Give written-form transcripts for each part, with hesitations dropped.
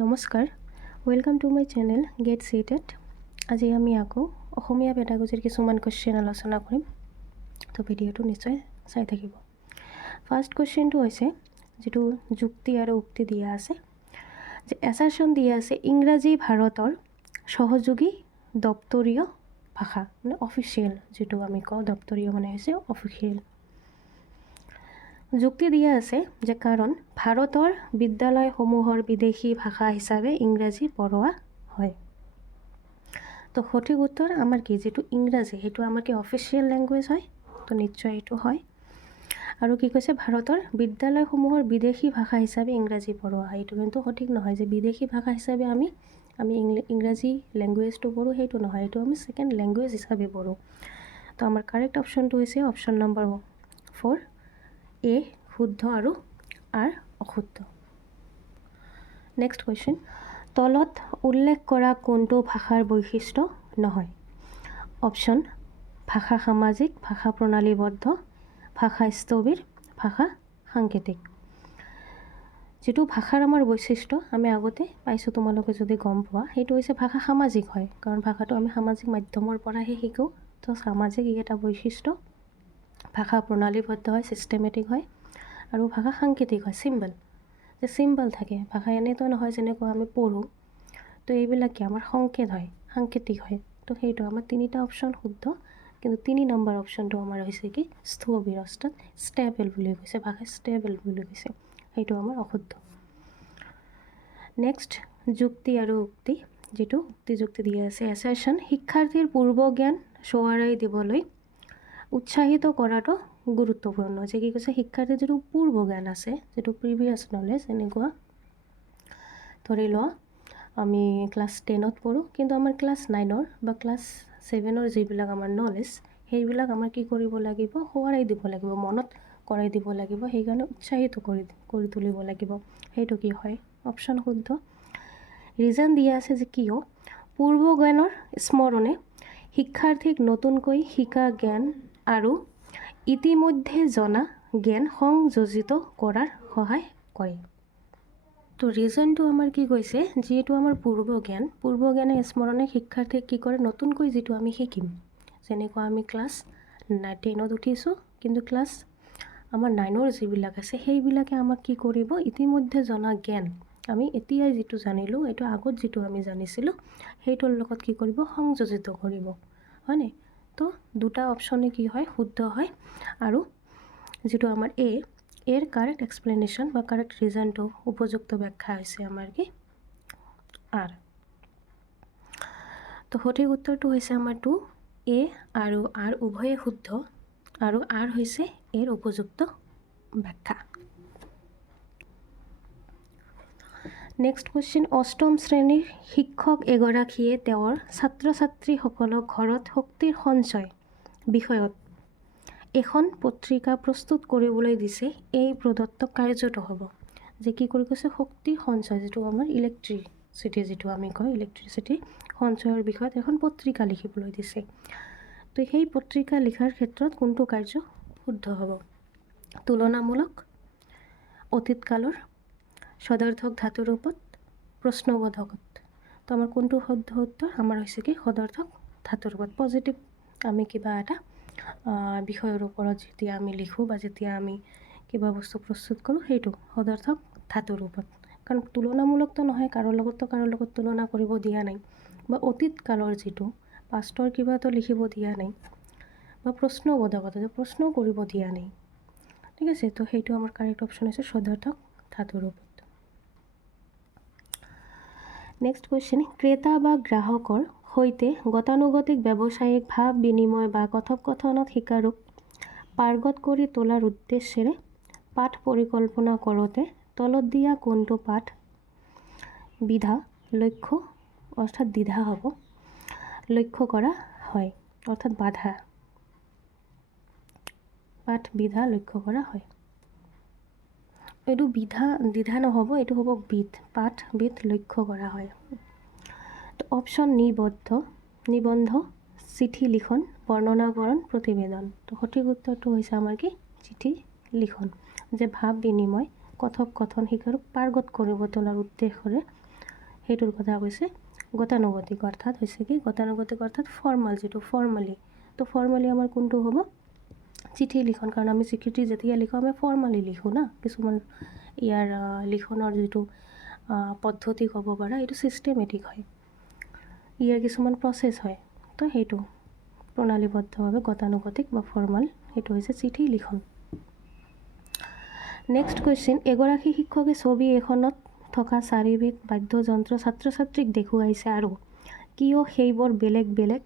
নমস্কাৰ, welcome to my channel get seated. আজি আমি আকৌ অসমীয়া পেডাগজিৰ কিছুমান কুৱেশ্যন আলোচনা কৰিম। তো ভিডিঅ'টো নিশ্চয় চাই থাকিব। ফাৰ্ষ্ট কুৱেশ্যনটো হৈছে যিটো যুক্তি আৰু উক্তি দিয়া আছে, যে এছাৰশ্যন দিয়া আছে ইংৰাজী ভাৰতৰ সহযোগী দপ্তৰীয় ভাষা, মানে অফিচিয়েল যিটো আমি কওঁ, দপ্তৰীয় মানে হৈছে অফিচিয়েল। যুক্তি দিয়া আছে যে কাৰণ ভাৰতৰ বিদ্যালয়সমূহৰ বিদেশী ভাষা হিচাপে ইংৰাজী পঢ়োৱা হয়। তো সঠিক উত্তৰ আমাৰ কি, যিটো ইংৰাজী সেইটো আমাৰ কি অফিচিয়েল লেংগুৱেজ হয়, তো নিশ্চয় এইটো হয়। আৰু কি কৈছে, ভাৰতৰ বিদ্যালয়সমূহৰ বিদেশী ভাষা হিচাপে ইংৰাজী পঢ়োৱা হয়। এইটো কিন্তু সঠিক নহয় যে বিদেশী ভাষা হিচাপে আমি ইংৰাজী লেংগুৱেজটো পঢ়োঁ, সেইটো নহয়, এইটো আমি ছেকেণ্ড লেংগুৱেজ হিচাপে পঢ়োঁ। তো আমাৰ কাৰেক্ট অপশ্যনটো হৈছে অপশ্যন নম্বৰ 4, এ শুদ্ধ আৰু আৰ অশুদ্ধ। নেক্সট কুৱেশ্যন, তলত উল্লেখ কৰা কোনটো ভাষাৰ বৈশিষ্ট্য নহয়? অপশ্যন ভাষা সামাজিক, ভাষা প্ৰণালীবদ্ধ, ভাষা স্থবিৰ, ভাষা সাংকেতিক। যিটো ভাষাৰ আমাৰ বৈশিষ্ট্য আমি আগতে পাইছোঁ, তোমালোকে যদি গম পোৱা, সেইটো হৈছে ভাষা সামাজিক হয়, কাৰণ ভাষাটো আমি সামাজিক মাধ্যমৰ পৰাহে শিকোঁ। তো সামাজিক ই এটা বৈশিষ্ট্য। ভাষা প্ৰণালীবদ্ধ হয়, ছিষ্টেমেটিক হয়, আৰু ভাষা সাংকেতিক হয়, চিম্বল, যে চিম্বল থাকে। ভাষা এনেতো নহয় যেনেকুৱা আমি পঢ়োঁ, তো এইবিলাক কি আমাৰ সংকেত হয়, সাংকেতিক হয়। তো সেইটো আমাৰ তিনিটা অপশ্যন শুদ্ধ, কিন্তু 3 নম্বৰ অপশ্যনটো আমাৰ হৈছে কি স্থবিৰ, অৰ্থাৎ ষ্টেবল বুলি কৈছে, ভাষা ষ্টেবল বুলি কৈছে, সেইটো আমাৰ অশুদ্ধ। নেক্সট যুক্তি আৰু উক্তি, যিটো উক্তি যুক্তি দিয়া আছে, এছাৰশ্যন শিক্ষাৰ্থীৰ পূৰ্ব জ্ঞান সোঁৱৰাই দিবলৈ উৎসাহিত কৰাটো গুৰুত্বপূৰ্ণ। যে কি কৈছে, শিক্ষাৰ্থীৰ যিটো পূৰ্ব জ্ঞান আছে, যিটো প্ৰিভিয়াছ নলেজ, এনেকুৱা ধৰি লোৱা আমি ক্লাছ 10ত পঢ়োঁ, কিন্তু আমাৰ ক্লাছ 9ৰ বা ক্লাছ 7ৰ যিবিলাক আমাৰ নলেজ, সেইবিলাক আমাৰ কি কৰিব লাগিব, সোঁৱৰাই দিব লাগিব, মনত কৰাই দিব লাগিব, সেইকাৰণে উৎসাহিত কৰি তুলিব লাগিব। সেইটো কি হয়, অপশ্যন শুদ্ধ। ৰিজন দিয়া আছে যে কিয় পূৰ্ব জ্ঞানৰ স্মৰণে শিক্ষাৰ্থীক নতুনকৈ শিকা জ্ঞান আৰু ইতিমধ্যে জনা জ্ঞান সংযোজিত কৰাৰ সহায় কৰে। তো ৰিজনটো আমাৰ কি কৈছে, যিহেতু আমাৰ পূৰ্ব জ্ঞানে স্মৰণে শিক্ষাৰ্থীক কি কৰে, নতুনকৈ যিটো আমি শিকিম, যেনেকুৱা আমি ক্লাছ 10ত উঠিছোঁ, কিন্তু ক্লাছ আমাৰ 9ৰ যিবিলাক আছে, সেইবিলাকে আমাক কি কৰিব, ইতিমধ্যে জনা জ্ঞান, আমি এতিয়াই যিটো জানিলোঁ, এইটো আগত যিটো আমি জানিছিলোঁ, সেইটোৰ লগত কি কৰিব, সংযোজিত কৰিব, হয়নে? তো দুটা অপশ্যনে কি হয়, শুদ্ধ হয়। আৰু যিটো আমাৰ এৰ কাৰেক্ট এক্সপ্লেনেশ্যন বা কাৰেক্ট ৰিজনটো, উপযুক্ত ব্যাখ্যা হৈছে আমাৰ কি আৰ। তো সঠিক উত্তৰটো হৈছে আমাৰ 2, এ আৰু আৰ উভয়ে শুদ্ধ, আৰু আৰ হৈছে এৰ উপযুক্ত ব্যাখ্যা। নেক্সট কুৱেশ্যন, অষ্টম শ্ৰেণীৰ শিক্ষক এগৰাকীয়ে তেওঁৰ ছাত্ৰ ছাত্ৰীসকলক ঘৰত শক্তিৰ সঞ্চয় বিষয়ত এখন পত্ৰিকা প্ৰস্তুত কৰিবলৈ দিছে। এই প্ৰদত্ত কাৰ্যটো হ'ব যে কি কৰি কৈছে, শক্তিৰ সঞ্চয়, যিটো আমাৰ ইলেক্ট্ৰিচিটি, যিটো আমি কওঁ ইলেক্ট্ৰিচিটি সঞ্চয়ৰ বিষয়ত এখন পত্ৰিকা লিখিবলৈ দিছে। তো সেই পত্ৰিকা লিখাৰ ক্ষেত্ৰত কোনটো কাৰ্য শুদ্ধ হ'ব? তুলনামূলক, অতীতকালৰ, সদৰ্থক ধাতুৰ ৰূপত, প্ৰশ্নবোধকত। তো আমাৰ কোনটো শুদ্ধ উত্তৰ, আমাৰ হৈছে কি সদৰ্থক ধাতুৰ ৰূপত। পজিটিভ আমি কিবা এটা বিষয়ৰ ওপৰত যেতিয়া আমি লিখোঁ বা যেতিয়া আমি কিবা বস্তু প্ৰস্তুত কৰোঁ, সেইটো সদৰ্থক ধাতুৰ ৰূপত। কাৰণ তুলনামূলকটো নহয়, কাৰো লগত তুলনা কৰিব দিয়া নাই, বা অতীত কালৰ যিটো পাষ্টৰ কিবাটো লিখিব দিয়া নাই, বা প্ৰশ্নবোধকতা প্ৰশ্ন কৰিব দিয়া নাই, ঠিক আছে। তো সেইটো আমাৰ কাৰেক্ট অপশ্যন হৈছে সদৰ্থক ধাতুৰ ৰূপত। নেক্সট কুৱেশ্যন, ক্ৰেতা বা গ্ৰাহকৰ সৈতে গতানুগতিক ব্যৱসায়িক ভাৱ বিনিময় বা কথোপকথনত শিকাৰুক পাৰ্গত কৰি তোলাৰ উদ্দেশ্যেৰে পাঠ পৰিকল্পনা কৰোঁতে তলত দিয়া কোনটো পাঠ বিধা লক্ষ্য, অৰ্থাৎ দ্বিধা হ'ব, লক্ষ্য কৰা হয়, অৰ্থাৎ বাধা, পাঠ বিধা লক্ষ্য কৰা হয়। এইটো দ্বিধা নহ'ব, এইটো হ'ব পাঠ বিধ লক্ষ্য কৰা হয়। তো অপশ্যন নিবন্ধ, চিঠি লিখন, বৰ্ণনাকৰণ, প্ৰতিবেদন। তো সঠিক উত্তৰটো হৈছে আমাৰ কি চিঠি লিখন, যে ভাৱ বিনিময় কথোপকথন শিকাৰুক পাৰ্গত কৰিব তোলাৰ উদ্দেশ্যৰে সেইটোৰ কথা কৈছে। গতানুগতিক অৰ্থাৎ হৈছে কি গতানুগতিক অৰ্থাৎ ফৰ্মাল যিটো ফৰ্মালি। তো ফৰ্মালি আমাৰ কোনটো হ'ব চিঠি লিখন, কাৰণ আমি চিঠি যেতিয়া লিখোঁ আমি ফৰ্মালি লিখোঁ না। কিছুমান ইয়াৰ লিখনৰ যিটো পদ্ধতি ক'ব পাৰা এইটো ছিষ্টেমেটিক হয়, ইয়াৰ কিছুমান প্ৰচেছ হয়। তো সেইটো প্ৰণালীবদ্ধভাৱে গতানুগতিক বা ফৰ্মাল, সেইটো হৈছে চিঠি লিখন। নেক্সট কুৱেশ্যন, এগৰাকী শিক্ষকে ছবি এখনত থকা চাৰিবিধ বাদ্যযন্ত্ৰ ছাত্ৰ ছাত্ৰীক দেখুৱাইছে আৰু কিয় সেইবোৰ বেলেগ বেলেগ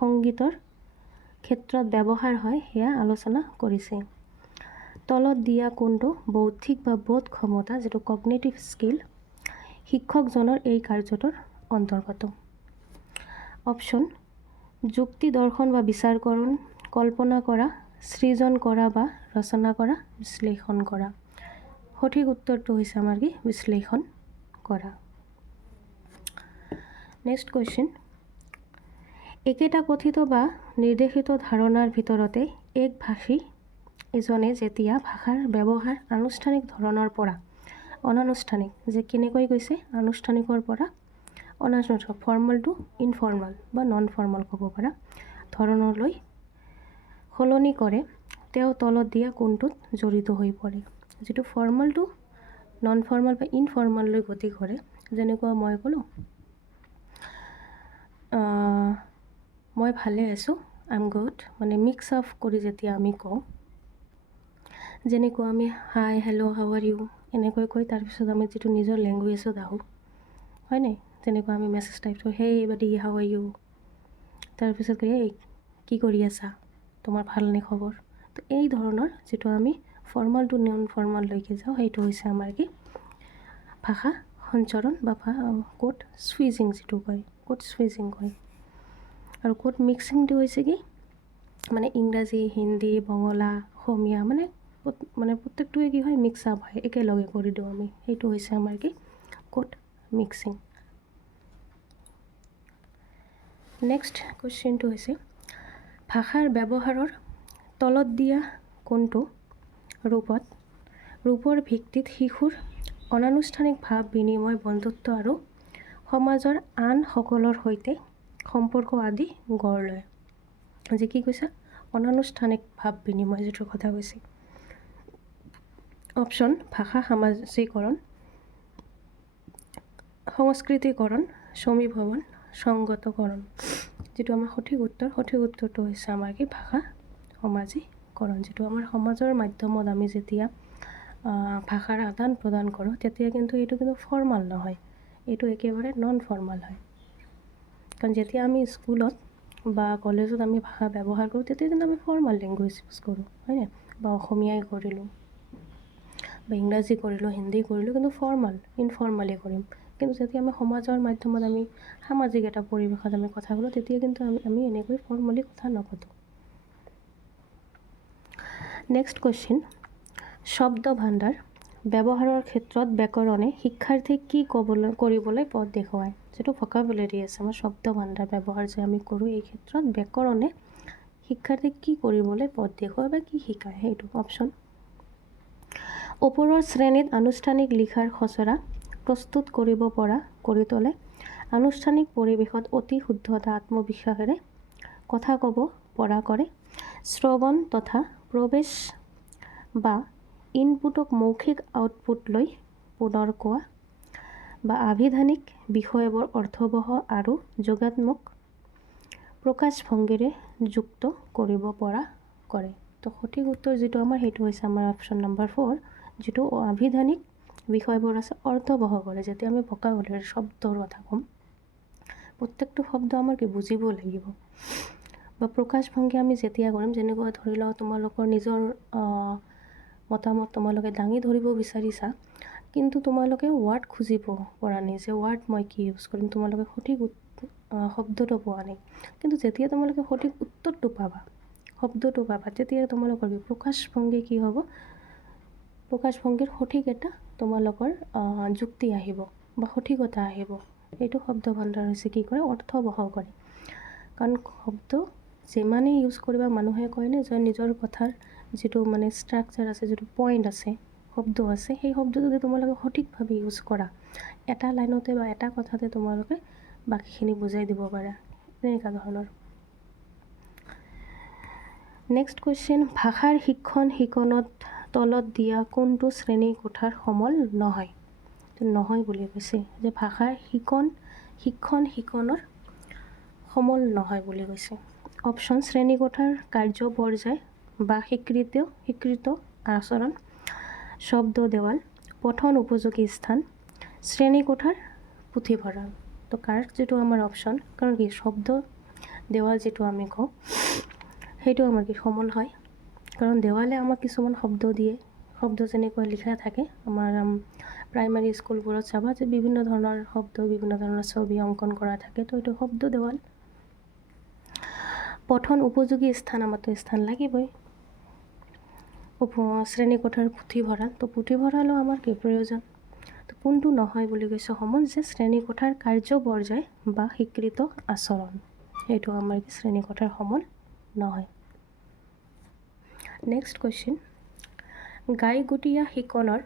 সংগীতৰ ক্ষেত্ৰত ব্যৱহাৰ হয় সেয়া আলোচনা কৰিছে। তলত দিয়া কোনটো বৌদ্ধিক বা বোধ ক্ষমতা যিটো কগনিটিভ স্কিল শিক্ষকজনৰ এই কাৰ্যটোৰ অন্তৰ্গত? অপশ্যন যুক্তি দৰ্শন বা বিচাৰকৰণ, কল্পনা কৰা, সৃজন কৰা বা ৰচনা কৰা, বিশ্লেষণ কৰা। সঠিক উত্তৰটো হৈছে আমাৰ কি বিশ্লেষণ কৰা। নেক্সট কুৱেশ্যন, একেটা কথিত বা নিৰ্দেশিত ধাৰণাৰ ভিতৰতে এক ভাষী এজনে যেতিয়া ভাষাৰ ব্যৱহাৰ আনুষ্ঠানিক ধৰণৰ পৰা অনানুষ্ঠানিক, যে কেনেকৈ কৈছে আনুষ্ঠানিকৰ পৰা অনানুষ্ঠানিক ফৰ্মেল টু ইনফৰ্মেল বা নন ফৰ্মেল ক'ব পাৰা ধৰণলৈ সলনি কৰে, তেওঁ তলত দিয়া কোনটোত জড়িত হৈ পৰে? যিটো ফৰ্মেল টু নন ফৰ্মেল বা ইনফৰ্মেললৈ গতি কৰে, যেনেকুৱা মই ক'লোঁ মই ভালে আছোঁ, আই এম গুড, মানে মিক্স আপ কৰি যেতিয়া আমি কওঁ, যেনেকুৱা আমি hi hello' how are you এনেকৈ কৈ তাৰপিছত আমি যিটো নিজৰ লেংগুৱেজত আহোঁ, হয়নে? যেনেকুৱা আমি মেছেজ টাইপ কৰোঁ হেই বাডি হাউ আৰ ইউ, তাৰপিছত এই কি কৰি আছা, তোমাৰ ভালনে খবৰ? তো এই ধৰণৰ যিটো আমি ফৰ্মেল টু নন ফৰ্মেললৈকে যাওঁ সেইটো হৈছে আমাৰ কি ভাষা সঞ্চৰণ বা কোড চুইজিং যিটো কয়, কোড চুইজিং কয়। আৰু কোড মিক্সিংটো হৈছে কি মানে ইংৰাজী, হিন্দী, বঙলা, অসমীয়া মানে প্ৰত্যেকটোৱে কি হয় মিক্স আপ হয়, একেলগে কৰি দিওঁ আমি, সেইটো হৈছে আমাৰ কি কোড মিক্সিং। নেক্সট কুৱেশ্যনটো হৈছে ভাষাৰ ব্যৱহাৰৰ তলত দিয়া কোনটো ৰূপৰ ভিত্তিত শিশুৰ অনানুষ্ঠানিক ভাৱ বিনিময়, বন্ধুত্ব আৰু সমাজৰ আন সকলৰ সৈতে সম্পৰ্ক আদি গঢ় লয়? যে কি কৈছে অনানুষ্ঠানিক ভাৱ বিনিময় যিটোৰ কথা কৈছে। অপশ্যন ভাষা সামাজিকৰণ, সংস্কৃতিকৰণ, সমীভৱন, সংগতকৰণ। যিটো আমাৰ সঠিক উত্তৰটো হৈছে আমাৰ কি ভাষা সামাজিকৰণ। যিটো আমাৰ সমাজৰ মাধ্যমত আমি যেতিয়া ভাষাৰ আদান প্ৰদান কৰোঁ তেতিয়া কিন্তু এইটো কিন্তু ফৰ্মাল নহয়, এইটো একেবাৰে নন ফৰ্মাল হয়। কাৰণ যেতিয়া আমি স্কুলত বা কলেজত আমি ভাষা ব্যৱহাৰ কৰোঁ তেতিয়া কিন্তু আমি ফৰ্মাল লেংগুৱেজ ইউজ কৰোঁ, হয়নে? বা অসমীয়াই কৰিলোঁ বা ইংৰাজী কৰিলোঁ, হিন্দী কৰিলোঁ, কিন্তু ফৰ্মাল ইনফৰ্মালি কৰিম। কিন্তু যেতিয়া আমি সমাজৰ মাধ্যমত আমি সামাজিক এটা পৰিৱেশত আমি কথা ক'লোঁ তেতিয়া কিন্তু আমি এনেকৈ ফৰ্মালি কথা নকওঁ। নেক্সট কুৱেশ্যন, শব্দ ভাণ্ডাৰ ব্যৱহাৰৰ ক্ষেত্ৰত ব্যাকৰণে শিক্ষাৰ্থীক কি কৰিবলৈ পথ দেখুৱায়? যিটো ভকাবুলাৰী আছে আমাৰ শব্দ ভাণ্ডাৰ ব্যৱহাৰ যে আমি কৰোঁ এই ক্ষেত্ৰত ব্যাকৰণে শিক্ষাৰ্থীক কি কৰিবলৈ পথ দেখুৱায় বা কি শিকায় সেইটো। অপশ্যন ওপৰৰ শ্ৰেণীত আনুষ্ঠানিক লিখাৰ খচৰা প্ৰস্তুত কৰিব পৰা কৰি তোলে, আনুষ্ঠানিক পৰিৱেশত অতি শুদ্ধতা আত্মবিশ্বাসেৰে কথা ক'ব পৰা কৰে, শ্ৰৱণ তথা প্ৰৱেশ বা ইনপুটক মৌখিক আউটপুটলৈ পুনৰ কোৱা বা আভিধানিক বিষয়বোৰ অৰ্থবহ আৰু যোগাত্মক প্ৰকাশভংগীৰে যুক্ত কৰিব পৰা কৰে। তো সঠিক উত্তৰ যিটো আমাৰ সেইটো হৈছে আমাৰ অপশ্যন নম্বৰ 4, যিটো আভিধানিক বিষয়বোৰ আছে অৰ্থবহ কৰে। যেতিয়া আমি ভকাবুলাৰী শব্দৰ কথা ক'ম প্ৰত্যেকটো শব্দ আমাৰ কি বুজিব লাগিব, বা প্ৰকাশভংগী আমি যেতিয়া কৰিম, যেনেকুৱা ধৰি লওক তোমালোকৰ নিজৰ মতামত তোমালোকে দাঙি ধৰিব বিচাৰিছা কিন্তু তোমালোকে ৱাৰ্ড খুজিব পৰা নাই যে ৱাৰ্ড মই কি ইউজ কৰিম, তোমালোকে সঠিক শব্দটো পোৱা নাই। কিন্তু যেতিয়া তোমালোকে সঠিক উত্তৰটো পাবা, শব্দটো পাবা, তেতিয়া তোমালোকৰ প্ৰকাশভংগী কি হ'ব, প্ৰকাশভংগীৰ সঠিক এটা তোমালোকৰ যুক্তি আহিব বা সঠিকতা আহিব। এইটো শব্দ ভাণ্ডাৰ হৈছে কি কৰে অৰ্থবহ কৰে। কাৰণ শব্দ যিমানেই ইউজ কৰিবা, মানুহে কয়নে যে নিজৰ কথাৰ যিটো মানে ষ্ট্ৰাকচাৰ আছে, যিটো পইণ্ট আছে, শব্দ আছে, সেই শব্দটো যদি তোমালোকে সঠিকভাৱে ইউজ কৰা এটা লাইনতে বা এটা কথাতে তোমালোকে বাকীখিনি বুজাই দিব পাৰা এনেকুৱা ধৰণৰ। নেক্সট কুৱেশ্যন, ভাষাৰ শিক্ষণত তলত দিয়া কোনটো শ্ৰেণী কোঠাৰ সমল নহয়? নহয় বুলি কৈছে যে ভাষাৰ শিক্ষণৰ সমল নহয় বুলি কৈছে। অপশ্যন শ্ৰেণীকোঠাৰ কাৰ্য পৰ্যায় বা স্বীকৃত আচৰণ, শব্দ দেৱাল, পঠন উপযোগী স্থান, শ্ৰেণীকোঠাৰ পুথিভঁৰাল। তো কাৰেক্ট যিটো আমাৰ অপশ্যন, কাৰণ কি শব্দ দেৱাল যিটো আমি কওঁ সেইটো আমাৰ কি সমল হয়, কাৰণ দেৱালে আমাক কিছুমান শব্দ দিয়ে। শব্দ যেনেকৈ লিখা থাকে আমাৰ প্ৰাইমাৰী স্কুলবোৰত চাবা যে বিভিন্ন ধৰণৰ শব্দ, বিভিন্ন ধৰণৰ ছবি অংকন কৰা থাকে, তো এইটো শব্দ দেৱাল। পঠন উপযোগী স্থান, আমাৰতো স্থান লাগিবই। শ্ৰেণীকোঠাৰ পুথিভঁৰাল, তো পুথিভঁৰালো আমাৰ কি প্ৰয়োজন। তো কোনটো নহয় বুলি কৈছে সমল, যে শ্ৰেণীকোঠাৰ কাৰ্য পৰ্যায় বা স্বীকৃত আচৰণ, সেইটো আমাৰ কি শ্ৰেণীকোঠাৰ সমল নহয়। নেক্সট কুৱেশ্যন, গাইগুটীয়া শিকনৰ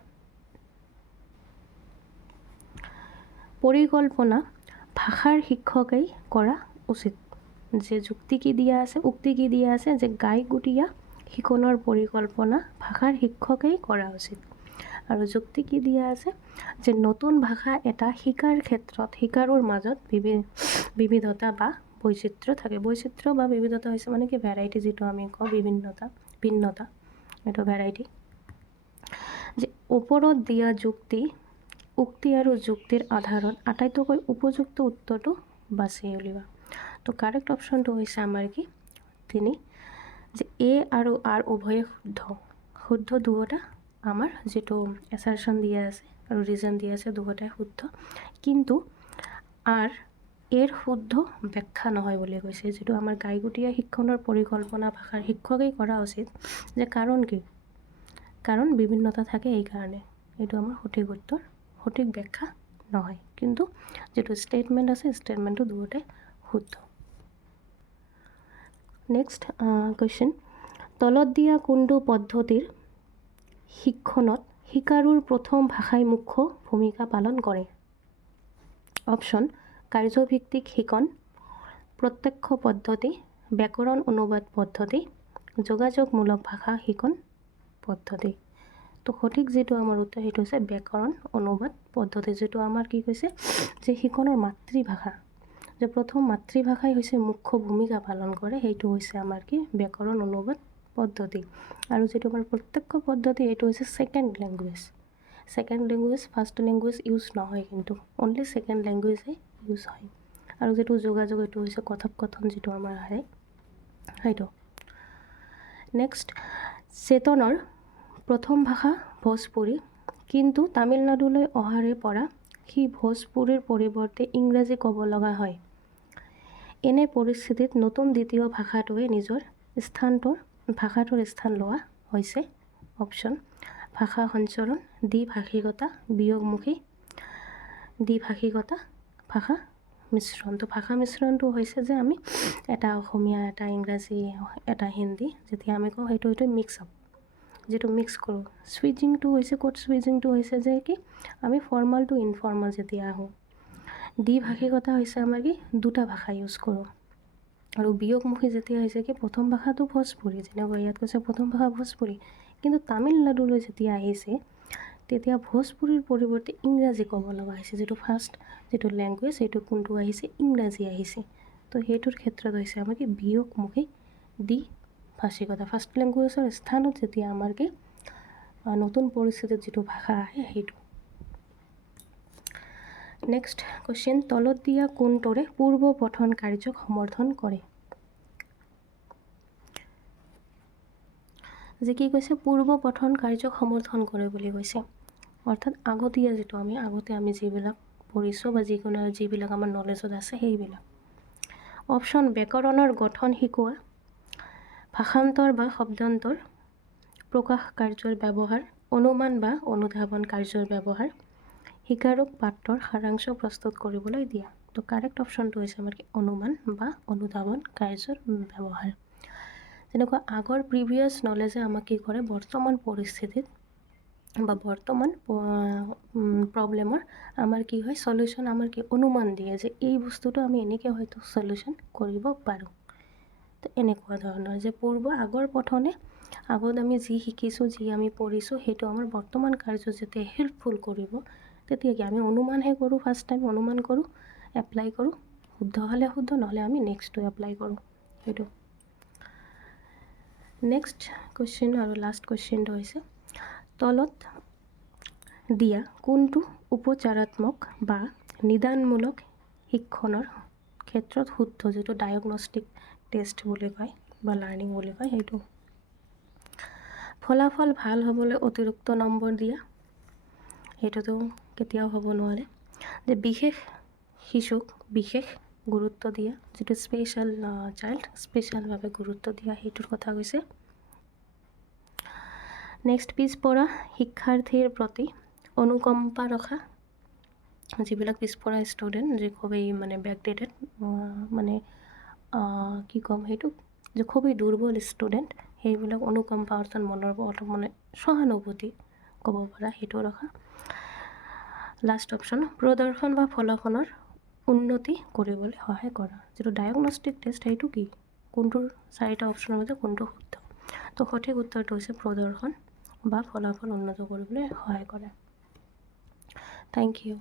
পৰিকল্পনা ভাষাৰ শিক্ষকেই কৰা উচিত। যে উক্তি কি দিয়া আছে যে গাইগুটীয়া শিকনৰ পৰিকল্পনা ভাষাৰ শিক্ষকেই কৰা উচিত। আৰু যুক্তি কি দিয়া আছে যে নতুন ভাষা এটা শিকাৰ ক্ষেত্ৰত শিকাৰুৰ মাজত বিবিধতা বা বৈচিত্ৰ্য থাকে। বৈচিত্ৰ্য বা বিবিধতা হৈছে মানে কি ভেৰাইটি, যিটো আমি কওঁ ভিন্নতা, এইটো ভেৰাইটি। যে ওপৰত দিয়া উক্তি আৰু যুক্তিৰ আধাৰত আটাইতকৈ উপযুক্ত উত্তৰটো বাছি উলিওৱা। তো কাৰেক্ট অপশ্যনটো হৈছে আমাৰ কি 3, যে এ আৰু আৰ উভয়ে শুদ্ধ দুয়োটা আমাৰ যিটো এছাৰশ্যন দিয়া আছে আৰু ৰিজন দিয়া আছে দুয়োটাই শুদ্ধ, কিন্তু এৰ শুদ্ধ ব্যাখ্যা নহয় বুলি কৈছে। যিটো আমাৰ গাইগুটীয়া শিক্ষণৰ পৰিকল্পনা ভাষাৰ শিক্ষকেই কৰা উচিত, যে কাৰণ কি, কাৰণ বিভিন্নতা থাকে এইকাৰণে, এইটো আমাৰ সঠিক উত্তৰ, সঠিক ব্যাখ্যা নহয়, কিন্তু যিটো ষ্টেটমেণ্ট আছে ষ্টেটমেণ্টটো দুয়োটাই শুদ্ধ। নেক্সট কুৱেশ্যন, তলত দিয়া কোনটো পদ্ধতিৰ শিক্ষণত শিকাৰুৰ প্ৰথম ভাষাই মুখ্য ভূমিকা পালন কৰে? অপশ্যন কাৰ্যভিত্তিক শিকন, প্ৰত্যক্ষ পদ্ধতি, ব্যাকৰণ অনুবাদ পদ্ধতি, যোগাযোগমূলক ভাষা শিকন পদ্ধতি। তো সঠিক যিটো আমাৰ উত্তৰ সেইটো হৈছে ব্যাকৰণ অনুবাদ পদ্ধতি, যিটো আমাৰ কি কৈছে যে শিকনৰ মাতৃভাষা, যে প্ৰথম মাতৃভাষাই হৈছে মুখ্য ভূমিকা পালন কৰে, সেইটো হৈছে আমাৰ কি ব্যাকৰণ অনুবাদ পদ্ধতি। আৰু যিটো আমাৰ প্ৰত্যক্ষ পদ্ধতি এইটো হৈছে second language, first language use নহয়, কিন্তু অনলি ছেকেণ্ড লেংগুৱেজে ইউজ হয়। আৰু যিটো যোগাযোগ এইটো হৈছে কথোপকথন যিটো আমাৰ আহে সেইটো। নেক্সট, চেতনৰ প্ৰথম ভাষা ভোজপুৰী, কিন্তু তামিলনাডুলৈ অহাৰে পৰা সি ভোজপুৰীৰ পৰিৱৰ্তে ইংৰাজী ক'ব লগা হয়। এনে পৰিস্থিতিত নতুন দ্বিতীয় ভাষাটোৱে ভাষাটোৰ স্থান লোৱা হৈছে। অপশ্যন ভাষা সঞ্চৰণ, দ্বিভাষিকতা, বিয়োগমুখী, দ্বিভাষিকতা, ভাষা মিশ্ৰণ। তো ভাষা মিশ্ৰণটো হৈছে যে আমি এটা অসমীয়া, এটা ইংৰাজী, এটা হিন্দী যেতিয়া আমি কওঁ সেইটো মিক্স আপ, যিটো মিক্স কৰোঁ। ছুইচিংটো হৈছে যে কি আমি ফৰ্মেল টু ইনফৰ্মেল যেতিয়া আহোঁ। দ্বিভাষিকতা হৈছে আমাৰ কি দুটা ভাষা ইউজ কৰোঁ। আৰু বিয়োগমুখী যেতিয়া হৈছে কি প্ৰথম ভাষাটো ভোজপুৰী, যেনেকৈ ইয়াত কৈছে প্ৰথম ভাষা ভোজপুৰী, কিন্তু তামিলনাডুলৈ যেতিয়া আহিছে তেতিয়া ভোজপুৰীৰ পৰিৱৰ্তে ইংৰাজী ক'ব লগা হৈছে। যিটো লেংগুৱেজ সেইটো কোনটো আহিছে, ইংৰাজী আহিছে। তো সেইটোৰ ক্ষেত্ৰত হৈছে আমাৰ কি বিয়োগমুখী দ্বিভাষিকতা, ফাৰ্ষ্ট লেংগুৱেজৰ স্থানত যেতিয়া আমাৰ কি নতুন পৰিস্থিতিত যিটো ভাষা আহে সেইটো। নেক্সট কুৱেশ্যন, তলত দিয়া কোনটোৰে পূৰ্ব পঠন কাৰ্যক সমৰ্থন কৰে? যে কি কৈছে পূৰ্ব পঠন কাৰ্যক সমৰ্থন কৰে বুলি কৈছে, অৰ্থাৎ আগতে আমি যিবিলাক পঢ়িছোঁ বা যিবিলাক আমাৰ নলেজত আছে সেইবিলাক। অপশ্যন ব্যাকৰণৰ গঠন শিকোৱা, ভাষান্তৰ বা শব্দান্তৰ, প্ৰকাশ কাৰ্যৰ ব্যৱহাৰ, অনুমান বা অনুধাৱন কাৰ্যৰ ব্যৱহাৰ, শিকাৰুক পাঠৰ সাৰাংশ প্ৰস্তুত কৰিবলৈ দিয়া। তো কাৰেক্ট অপশ্যনটো হৈছে আমাৰ কি অনুমান বা অনুধাৱন কাৰ্যৰ ব্যৱহাৰ। যেনেকুৱা আগৰ প্ৰিভিয়াছ নলেজে আমাক কি কৰে, বৰ্তমান পৰিস্থিতিত বা বৰ্তমান প্ৰব্লেমৰ আমাৰ কি হয় সলিউশ্যন আমাৰ কি অনুমান দিয়ে যে এই বস্তুটো আমি এনেকৈ হয়তো সলিউশ্যন কৰিব পাৰোঁ। তো এনেকুৱা ধৰণৰ যে আগৰ পঠনে আগত আমি যি শিকিছোঁ যি আমি পঢ়িছোঁ সেইটো আমাৰ বৰ্তমান কাৰ্য যেতিয়া হেল্পফুল কৰিব তেতিয়া কি আমি অনুমানহে কৰোঁ, ফাৰ্ষ্ট টাইম অনুমান কৰোঁ, এপ্লাই কৰোঁ, শুদ্ধ হ'লে শুদ্ধ, নহ'লে আমি নেক্সটটো এপ্লাই কৰোঁ। সেইটো নেক্সট কুৱেশ্যন আৰু লাষ্ট কুৱেশ্যনটো হৈছে তলত দিয়া কোনটো উপচাৰাত্মক বা নিদানমূলক শিক্ষণৰ ক্ষেত্ৰত শুদ্ধ, যিটো ডায়েগনষ্টিক টেষ্ট বুলি কয় বা লাৰ্ণিং বুলি কয়। সেইটো ফলাফল ভাল হ'বলৈ অতিৰিক্ত নম্বৰ দিয়া, সেইটোতো কেতিয়াও হ'ব নোৱাৰে। যে বিশেষ শিশুক বিশেষ গুৰুত্ব দিয়া, যিটো স্পেচিয়েল চাইল্ড স্পেচিয়েলভাৱে গুৰুত্ব দিয়া, সেইটোৰ কথা কৈছে। নেক্সট পিছপৰা শিক্ষাৰ্থীৰ প্ৰতি অনুকম্পা ৰখা, যিবিলাক পিছপৰা ষ্টুডেণ্ট যি খুবেই মানে বেকডেটেড মানে কি ক'ম সেইটো যে খুবেই দুৰ্বল ষ্টুডেণ্ট, সেইবিলাক অনুকম্পা অৰ্থাৎ মনৰ অলপ মানে সহানুভূতি ক'ব পৰা, সেইটো ৰখা। লাষ্ট অপশ্যন প্ৰদৰ্শন বা ফলাফলৰ উন্নতি কৰিবলৈ সহায় কৰা, যিটো ডায়েগনষ্টিক টেষ্ট সেইটো কি কোনটোৰ 4টা অপশ্যনৰ মধ্যে কোনটো শুদ্ধ। তো সঠিক উত্তৰটো হৈছে প্ৰদৰ্শন বা ফলাফল উন্নত কৰিবলৈ সহায় কৰে। Thank U.